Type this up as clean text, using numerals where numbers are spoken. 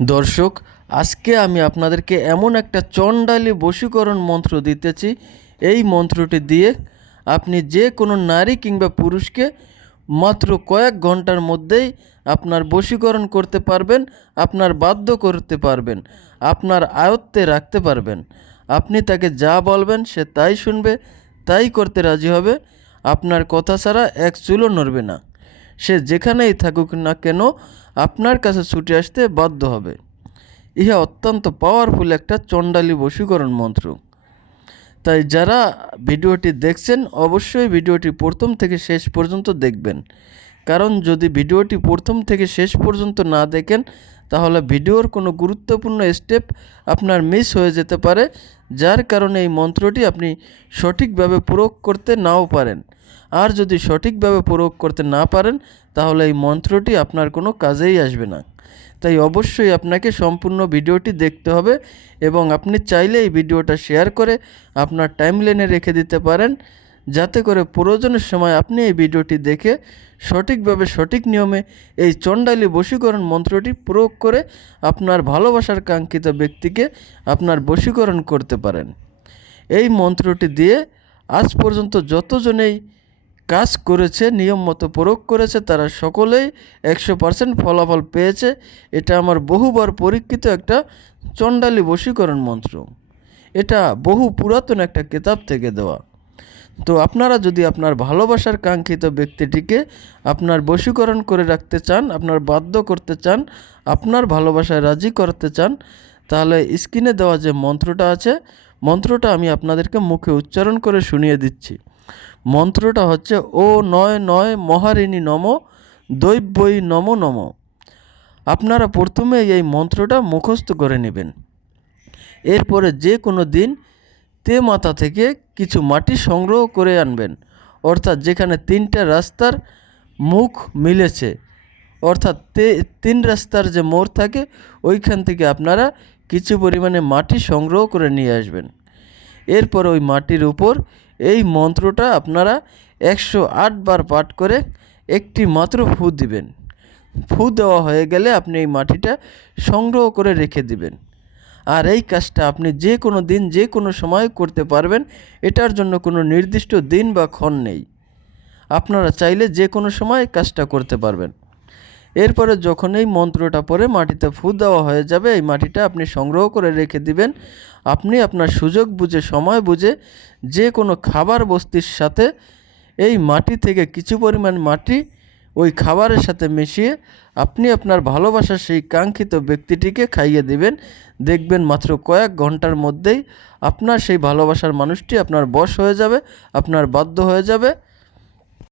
দর্শক, আজকে আমি আপনাদেরকে এমন একটা চণ্ডালী বশীকরণ মন্ত্র দিতেছি। এই মন্ত্রটি দিয়ে আপনি যে কোনো নারী কিংবা পুরুষকে মাত্র কয়েক ঘন্টার মধ্যেই আপনার বশীকরণ করতে পারবেন, আপনার বাধ্য করতে পারবেন, আপনার আয়ত্তে রাখতে পারবেন। আপনি তাকে যা বলবেন সে তাই শুনবে, তাই করতে রাজি হবে। আপনার কথা ছাড়া এক চুলও নড়বে না। সে যেখানেই থাকুক না কেন আপনার কাছে ছুটে আসতে বাধ্য হবে। ইহা অত্যন্ত পাওয়ারফুল একটা চণ্ডালী বশীকরণ মন্ত্র। তাই যারা ভিডিওটি দেখছেন অবশ্যই ভিডিওটি প্রথম থেকে শেষ পর্যন্ত দেখবেন। কারণ যদি ভিডিওটি প্রথম থেকে শেষ পর্যন্ত না দেখেন তাহলে ভিডিওর কোনো গুরুত্বপূর্ণ স্টেপ আপনার মিস হয়ে যেতে পারে, যার কারণে এই মন্ত্রটি আপনি সঠিকভাবে প্রয়োগ করতে নাও পারেন। আর যদি সঠিকভাবে প্রয়োগ করতে না পারেন তাহলে এই মন্ত্রটি আপনার কোনো কাজেই আসবে না। তাই অবশ্যই আপনাকে সম্পূর্ণ ভিডিওটি দেখতে হবে এবং আপনি চাইলে এই ভিডিওটা শেয়ার করে আপনার টাইমলাইনে রেখে দিতে পারেন, যাতে করে প্রয়োজনের সময় আপনি এই ভিডিওটি দেখে সঠিকভাবে সঠিক নিয়মে এই চণ্ডালী বশীকরণ মন্ত্রটি প্রয়োগ করে আপনার ভালোবাসার কাঙ্ক্ষিত ব্যক্তিকে আপনার বশীকরণ করতে পারেন। এই মন্ত্রটি দিয়ে আজ পর্যন্ত যতজনেই কাজ করেছে, নিয়ম মতো প্রয়োগ করেছে, তারা সকলেই 100% ফলাফল পেয়েছে। এটা আমার বহুবার পরীক্ষিত একটা চণ্ডালী বশীকরণ মন্ত্র। এটা বহু পুরাতন একটা কিতাব থেকে দেওয়া। তো আপনারা যদি আপনার ভালোবাসার কাঙ্ক্ষিত ব্যক্তিটিকে আপনার বশীকরণ করে রাখতে চান, আপনার বাধ্য করতে চান, আপনার ভালোবাসায় রাজি করতে চান, তাহলে স্ক্রিনে দেওয়া যে মন্ত্রটা আছে, মন্ত্রটা আমি আপনাদেরকে মুখে উচ্চারণ করে শুনিয়ে দিচ্ছি। মন্ত্রটা হচ্ছে ও নয় নয় মহারিণী নম দৈব্যই নম নম। আপনারা প্রথমে এই মন্ত্রটা মুখস্থ করে নেবেন। এরপরে যে কোনো দিন মাথা থেকে কিছু মাটি সংগ্রহ করে আনবেন, অর্থাৎ যেখানে 3টা রাস্তার মুখ মিলেছে, অর্থাৎ 3 রাস্তার যে মোড় থাকে ওইখান থেকে আপনারা কিছু পরিমাণে মাটি সংগ্রহ করে নিয়ে আসবেন। এরপর ওই মাটির উপর এই মন্ত্রটা আপনারা 108 বার পাঠ করে একটি মাত্র ফু দিবেন। ফু দেওয়া হয়ে গেলে আপনি এই মাটিটা সংগ্রহ করে রেখে দিবেন। আর এই কাজটা আপনি যে কোনো দিন যে কোনো সময় করতে পারবেন। এটার জন্য কোনো নির্দিষ্ট দিন বা ক্ষণ নেই, আপনারা চাইলে যে কোনো সময় কাজটা করতে পারবেন। এরপরে যখন এই মন্ত্রটা পরে মাটিতে ফু দেওয়া হয়ে যাবে, এই মাটিটা আপনি সংগ্রহ করে রেখে দিবেন। আপনি আপনার সুযোগ বুঝে সময় বুঝে যে কোনো খাবার বস্তুর সাথে এই মাটি থেকে কিছু পরিমাণ মাটি ওই খাবারের সাথে মিশিয়ে আপনি আপনার ভালোবাসার সেই কাঙ্ক্ষিত ব্যক্তিটিকে খাইয়ে দিবেন। দেখবেন মাত্র কয়েক ঘন্টার মধ্যেই আপনার সেই ভালোবাসার মানুষটি আপনার বশ হয়ে যাবে, আপনার বাধ্য হয়ে যাবে।